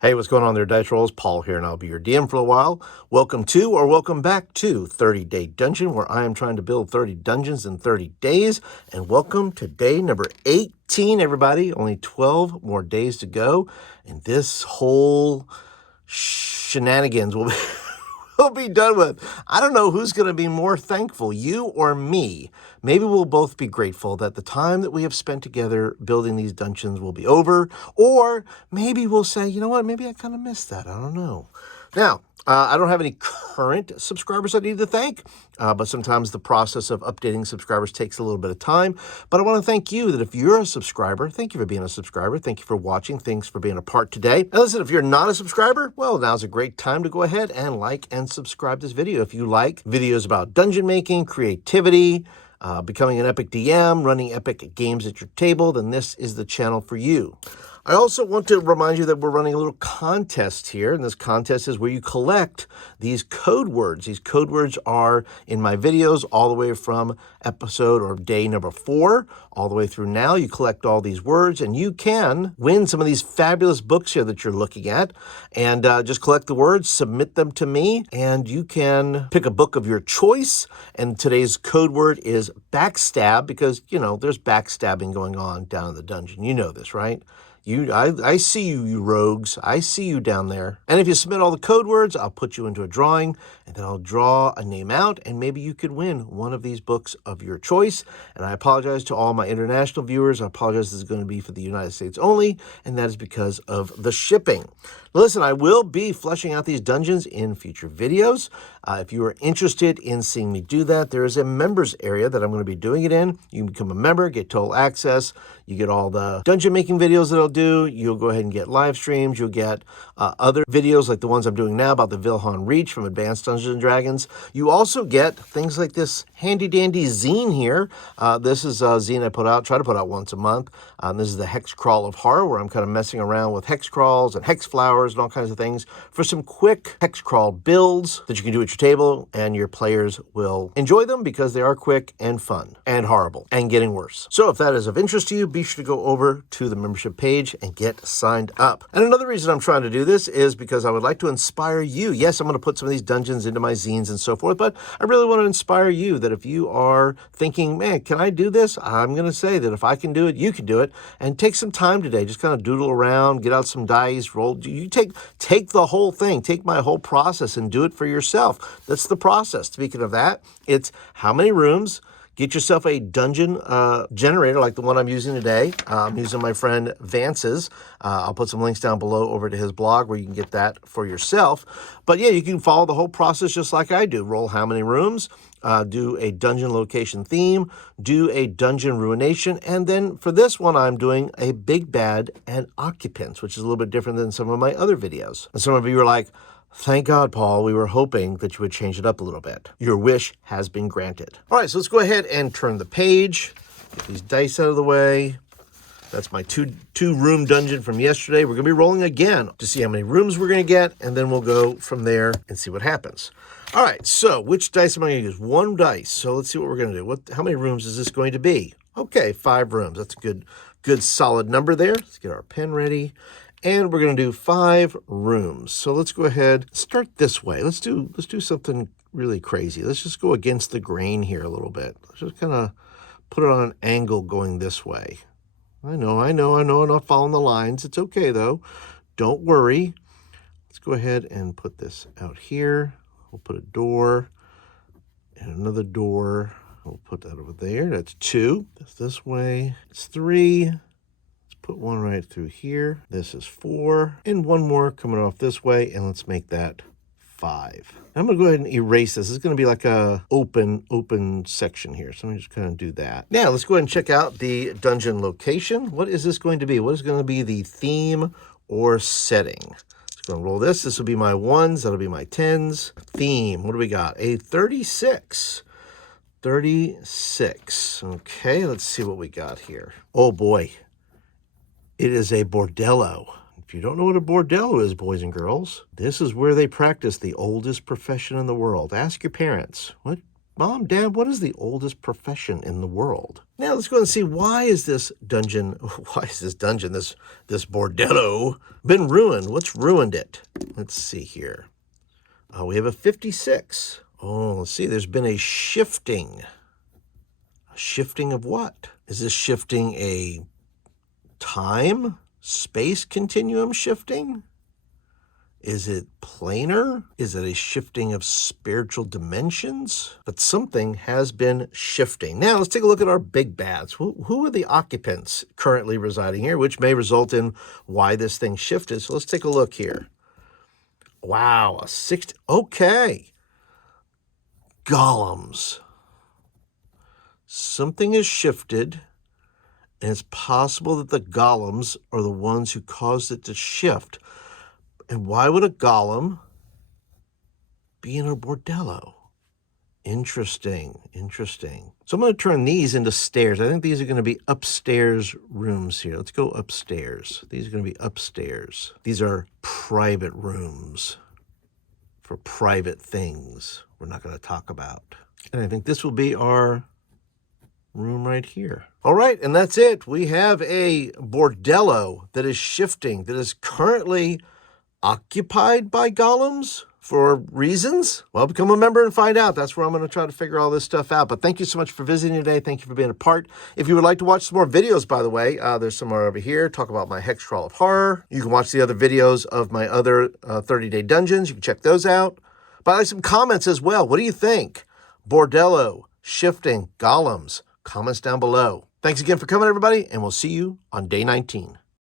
Hey, what's going on there, Dice Rolls? Paul here, and I'll be your DM for a while. Welcome to, or welcome back to 30-Day Dungeon, where I am trying to build 30 dungeons in 30 days. And welcome to day number 18, everybody. Only 12 more days to go. And this whole shenanigans will be, will be done with. I don't know who's going to be more thankful, you or me. Maybe we'll both be grateful that the time that we have spent together building these dungeons will be over, or maybe we'll say, you know what, maybe I kind of missed that. I don't know. Now, I don't have any current subscribers I need to thank, but sometimes the process of updating subscribers takes a little bit of time. But I want to thank you that if you're a subscriber, thank you for being a subscriber. Thank you for watching. Thanks for being a part today. And listen, if you're not a subscriber, well, now's a great time to go ahead and like and subscribe this video. If you like videos about dungeon making, creativity, becoming an epic DM, running epic games at your table, then this is the channel for you. I also want to remind you that we're running a little contest here, and this contest is where you collect these code words. These code words are in my videos all the way from episode or day number 4 all the way through now. You collect all these words, and you can win some of these fabulous books here that you're looking at. And just collect the words, submit them to me, and you can pick a book of your choice. And today's code word is backstab, because, you know, there's backstabbing going on down in the dungeon. You know this, right? I see you, you rogues. I see you down there. And if you submit all the code words, I'll put you into a drawing, and then I'll draw a name out, and maybe you could win one of these books of your choice. And I apologize to all my international viewers. I apologize, this is going to be for the United States only, and that is because of the shipping. Listen, I will be fleshing out these dungeons in future videos. If you are interested in seeing me do that, there is a members area that I'm going to be doing it in. You can become a member, get total access. You get all the dungeon making videos that I'll do. You'll go ahead and get live streams. You'll get other videos like the ones I'm doing now about the Vilhan Reach from Advanced Dungeons & Dragons. You also get things like this handy dandy zine here. This is a zine I try to put out once a month. This is the Hex Crawl of Horror, where I'm kind of messing around with hex crawls and hex flowers and all kinds of things for some quick hex crawl builds that you can do at your table, and your players will enjoy them because they are quick and fun and horrible and getting worse. So if that is of interest to you, be sure to go over to the membership page and get signed up. And another reason I'm trying to do this is because I would like to inspire you. Yes, I'm going to put some of these dungeons into my zines and so forth, but I really want to inspire you that if you are thinking, man, can I do this? I'm going to say that if I can do it, you can do it. And take some time today. Just kind of doodle around, get out some dice, roll. You take the whole thing, take my whole process and do it for yourself. That's the process. Speaking of that, it's how many rooms. Get yourself a dungeon generator like the one I'm using today. I'm using my friend Vance's. I'll put some links down below over to his blog where you can get that for yourself. But yeah, you can follow the whole process just like I do. Roll how many rooms, do a dungeon location theme, do a dungeon ruination, and then for this one I'm doing a big bad and occupants, which is a little bit different than some of my other videos. And some of you are like, thank God, Paul, we were hoping that you would change it up a little bit. Your wish has been granted. All right, so let's go ahead and turn the page. Get these dice out of the way. That's my two-room dungeon from yesterday. We're going to be rolling again to see how many rooms we're going to get, and then we'll go from there and see what happens. All right, so which dice am I going to use? One dice. So let's see what we're going to do. How many rooms is this going to be? Okay, 5 rooms. That's a good solid number there. Let's get our pen ready. And we're going to do 5 rooms. So let's go ahead, start this way. Let's do something really crazy. Let's just go against the grain here a little bit. Let's just kind of put it on an angle going this way. I know, I'm not following the lines. It's okay, though. Don't worry. Let's go ahead and put this out here. We'll put a door and another door. We'll put that over there. That's 2. That's this way. It's 3. Put one right through here. This is 4. And one more coming off this way. And let's make that 5. I'm going to go ahead and erase this. This is going to be like a open section here. So let me just kind of do that. Now, let's go ahead and check out the dungeon location. What is this going to be? What is going to be the theme or setting? Let's go and roll this. This will be my 1s. That'll be my 10s. Theme. What do we got? A 36. 36. Okay, let's see what we got here. Oh, boy. It is a bordello. If you don't know what a bordello is, boys and girls, this is where they practice the oldest profession in the world. Ask your parents. What Mom, Dad, what is the oldest profession in the world? Now let's go and see, why is this dungeon, this bordello been ruined? What's ruined it? Let's see here. We have a 56. Oh, let's see, there's been a shifting. A shifting of what? Is this shifting a time, space continuum shifting? Is it planar? Is it a shifting of spiritual dimensions? But something has been shifting. Now, let's take a look at our big bads. Who are the occupants currently residing here, which may result in why this thing shifted? So let's take a look here. Wow, a 60. Okay. Golems. Something has shifted, and it's possible that the golems are the ones who caused it to shift. And why would a golem be in a bordello? Interesting, interesting. So I'm going to turn these into stairs. I think these are going to be upstairs rooms here. Let's go upstairs. These are going to be upstairs. These are private rooms for private things we're not going to talk about. And I think this will be our room right here. All right, and that's it. We have a bordello that is shifting, that is currently occupied by golems for reasons. Well, become a member and find out. That's where I'm going to try to figure all this stuff out. But thank you so much for visiting today. Thank you for being a part. If you would like to watch some more videos, by the way, there's some more over here. Talk about my Hex Crawl of Horror. You can watch the other videos of my other 30-day dungeons. You can check those out. But I'd like some comments as well. What do you think? Bordello, shifting, golems. Comments down below. Thanks again for coming, everybody, and we'll see you on day 19.